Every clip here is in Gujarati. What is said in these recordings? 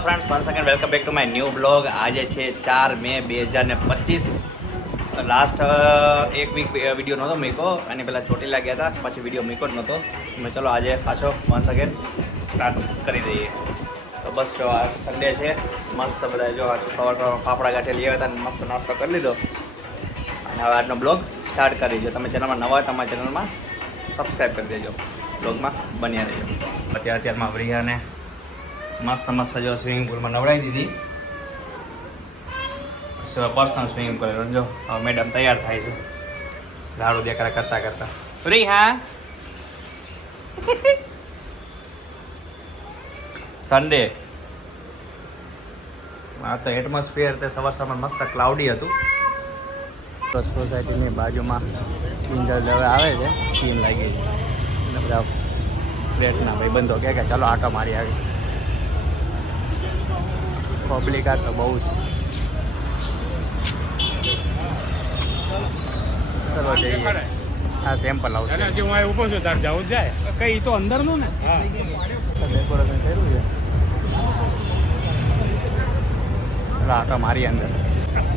Hello friends, once again welcome back to my new blog. આજે છે 4 મે 2025. લાસ્ટ એક વીક વિડીયો નહોતો મૂક્યો, અને પહેલાં ચોટીલા ગયા હતા, પછી વિડીયો મૂક્યો જ નહોતો. મેં ચલો આજે પાછો વન્સ અગેન સ્ટાર્ટ કરી દઈએ. તો બસ જો આ સન્ડે છે, મસ્ત બધા જો સવાર ફાફડા ગાંઠે લઈ આવ્યા હતા, મસ્ત નાસ્તો કરી લીધો, અને હવે આજનો બ્લોગ સ્ટાર્ટ કરી દેજો. તમે ચેનલમાં નવા હોય તમારા ચેનલમાં સબસ્ક્રાઈબ કરી દેજો, બ્લોગમાં બન્યા રહેજો. અત્યારમાં વરિયાને મસ્ત મસ્ત જો સ્વિમિંગ પુલમાં નવડાવી દીધી. પર્સનલ સ્વિમિંગ પુલ જો હવે મેડમ તૈયાર થાય છે ઝાડુ દેખાડા કરતા કરતા. ફ્રી હા સન્ડે આ તો એટમોસ્ફિયર તે સવારમાં મસ્ત ક્લાઉડી હતું. સોસાયટીની બાજુમાં કિંજલ હવે આવે છે, સીન લાગી છે, એટલે બધા ફ્લેટના ભાઈબંધો કહે કે ચાલો આટો મારી આવી. પબ્લિક આ તો બહુ છે. ચલો જઈએ. હા સેમ્પલ આવશે. હું ઉભો છું તાર જવું જાય કઈ તો અંદરનું ને. હા ડેકોરેશન કર્યું છે. ચલો આટો મારી અંદર.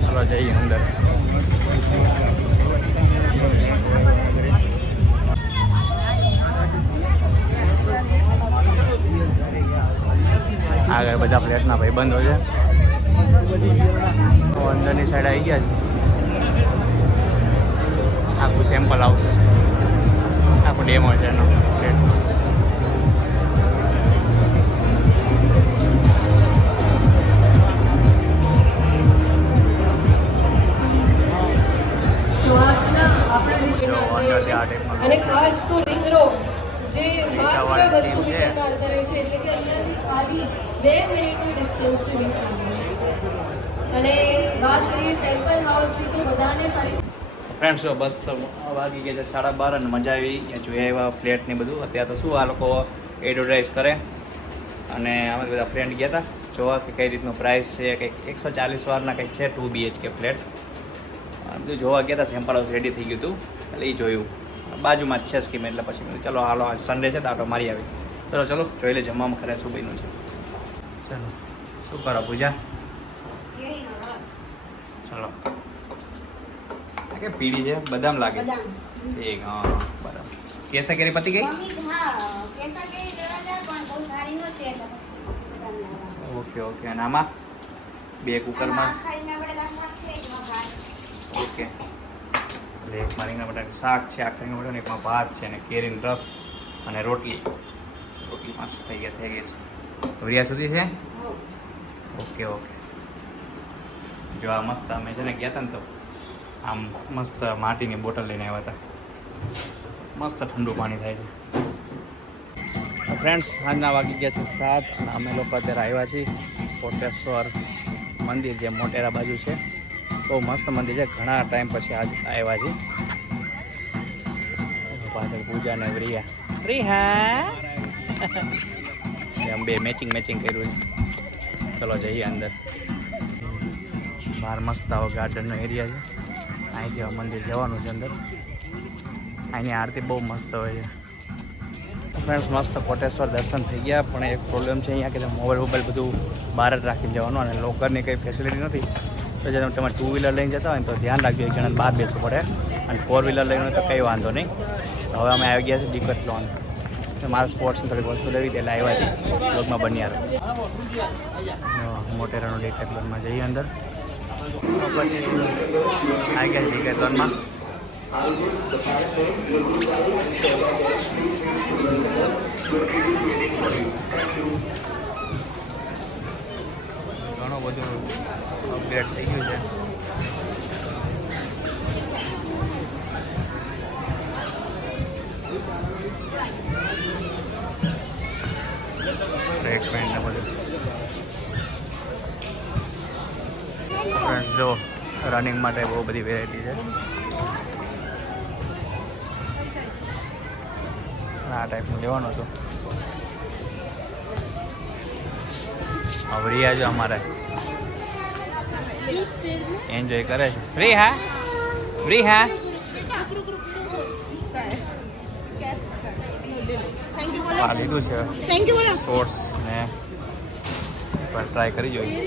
ચલો જઈએ અંદર. આગળ બધા ફ્લેટના ભાઈબંધો છે. અંદરની સાઈડ આવી ગયા છે. આખું સેમ્પલ હાઉસ, આખું ડેમો છે એનો ફ્લેટ. અને ખાસ તો રિંગ રોડ જે માત્ર 200 મીટરના અંતરે છે, એટલે કે અહીંયાથી ખાલી 2 મિનિટનું ડિસ્ટન્સ છે વિસ્તારમાં. અને વાત કરીએ સેમ્પલ હાઉસની તો બધાને ફરી ફ્રેન્ડ્સ બસ તો વાગી ગયા છે 12:30 અને મજા આવી. અહીંયા જોયા એવા ફ્લેટ ને બધું. અત્યારે તો શું આ લોકો એડવર્ટાઇઝ કરે, અને આમાં બધા ફ્રેન્ડ ગયા હતા જોવા કે કઈ રીતનું પ્રાઇસ છે. કંઈક 140 વારના કંઈક છે 2 BHK ફ્લેટ. બધું જોવા ગયા હતા. સેમ્પલ હાઉસ રેડી થઈ ગયું હતું, એટલે એ જોયું. બાજુમાં જ છે સ્કીમ, એટલે પછી મેં ચલો હાલો આજ સન્ડે છે તો આટો મારી આવી. ચલો ચલો જોઈ લે જમવામાં ખરે શું બન્યું છે. ચલો શું કરો પૂજા? ચલો કે પીળી છે બદામ લાગે. ઠીક હા બરાબર. કેસા કેરી પતી ગઈ? Okay okay. અને આમાં 2 કુકરમાં ઓકે. એટલે એકમાં રીંગણા બટાકા શાક છે, આખા રીંગણા બટાકા, એકમાં ભાત છે, અને કેરીનો રસ અને રોટલી. રોટલી પાસે થઈ ગઈ છે. વરિયા સુધી છે. Okay okay. જો આ મસ્ત અમે છે ને ગયા હતા ને તો આમ મસ્ત માટીની બોટલ લઈને આવ્યા હતા. મસ્ત ઠંડુ પાણી થાય છે. ફ્રેન્ડ્સ સાંજના વાગી ગયા છે 7, અને અમે લોકો અત્યારે આવ્યા છીએ કોટેશ્વર મંદિર, જે મોટેરા બાજુ છે. બહુ મસ્ત મંદિર છે, ઘણા ટાઈમ પછી આજ આવ્યા છીએ. પાછળ પૂજા ને વરિયા. આમ બે મેચિંગ કર્યું છે. ચલો જઈએ અંદર. બહાર મસ્ત આવો ગાર્ડનનો એરિયા છે. અહીંથી મંદિર જવાનું છે અંદર. અહીંની આરતી બહુ મસ્ત હોય છે. ફ્રેન્ડ્સ મસ્ત કોટેશ્વર દર્શન થઈ ગયા, પણ એક પ્રોબ્લેમ છે અહીંયા કે મોબાઈલ બધું બહાર જ રાખીને જવાનું, અને લોકરની કંઈ ફેસિલિટી નથી. તો જે તમે 2 વ્હીલર લઈને જતા હોય ને તો ધ્યાન રાખજો, એક જણાને બહાર બેસવું પડે, અને 4 વ્હીલર લઈને તો કંઈ વાંધો નહીં. હવે અમે આવી ગયા છે ડિકેથલોન. મારા સ્પોર્ટ્સની થોડીક વસ્તુ લેવી હતી, એટલે આવ્યા છીએ બ્લોગમાં બન્યા રહે. મોટેરાનો ડિકેથલોનમાં જઈએ અંદર. આવી ગયા ડિકેથલોનમાં. ઘણું બધું અપગ્રેડ થઈ ગયું છે. ટ્રેક પેન્ટ ને બધું. જો રનિંગ માટે બહુ બધી વેરાયટી છે. આ ટાઈપનું લેવાનું હતું. વરિયા જો અમારે એન્જોય કરે છે. ફ્રી હા લીધું છે શોર્ટ્સ ને એકવાર ટ્રાય કરી જોઈએ.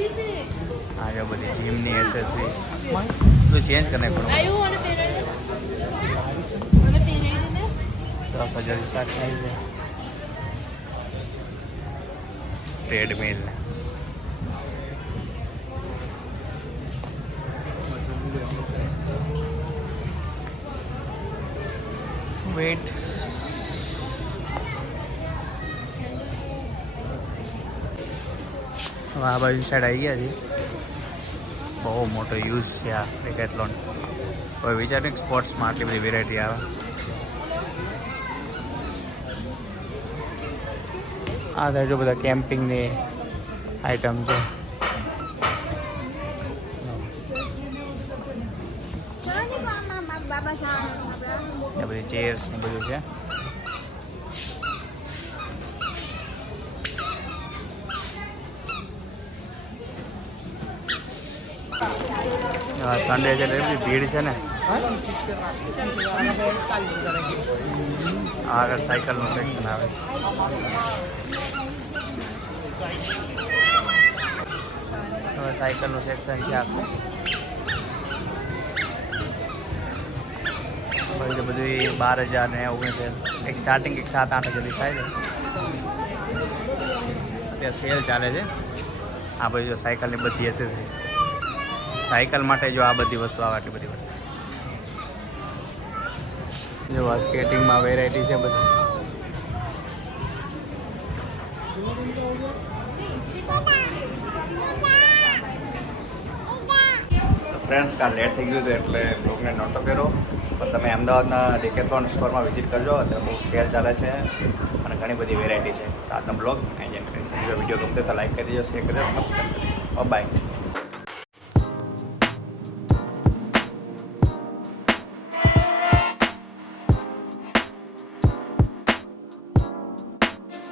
આ બધી જીમની એસેસરીઝ બધું ચેન્જ કરી નાખવાનું. 10,000 સ્ટાર્ટ થાય છે. ટ્રેડમિલ વેટ આ બાજુ સાઈડ આવી ગયા છે. બહુ મોટો યુઝ છે આ ડિકેથલોન. હવે વિચાર કે સ્પોર્ટ્સમાં આટલી બધી વેરાયટી આવે. આ થાય જો બધા કેમ્પિંગની આઈટમ છે. એ બધી ચેર્સ ને બધું છે. સન્ડે છે એટલે બધી ભીડ છે ને. આગળ સાયકલનું સેક્શન આવે. હવે સાયકલનું સેક્શન છે આખું. પછી બધું 12,000 ને 19,000 એક સ્ટાર્ટિંગ એક 7-8 હજારથી થાય છે. અત્યારે સેલ ચાલે છે. આ બધી જો સાયકલની બધી એસેસરીઝ. સાયકલ માટે જો આ બધી વસ્તુ આવે આટલી બધી વસ્તુ. જો આ સ્કેટિંગમાં વેરાયટી છે બધી. ફ્રેન્ડ્સ કાલ લેટ થઈ ગયું હતું એટલે બ્લોગને નહોતો કર્યો. પણ તમે અમદાવાદના ડિકેથલોન સ્ટોરમાં વિઝિટ કરજો. અત્યારે બહુ સેલ ચાલે છે અને ઘણી બધી વેરાયટી છે. આજનો બ્લોગ એન્ડ વિડીયો ગમતો તો લાઈક કરી દેજો, શેર કરી દેજો, સબસ્ક્રાઈબ કરી દેજો. બાય.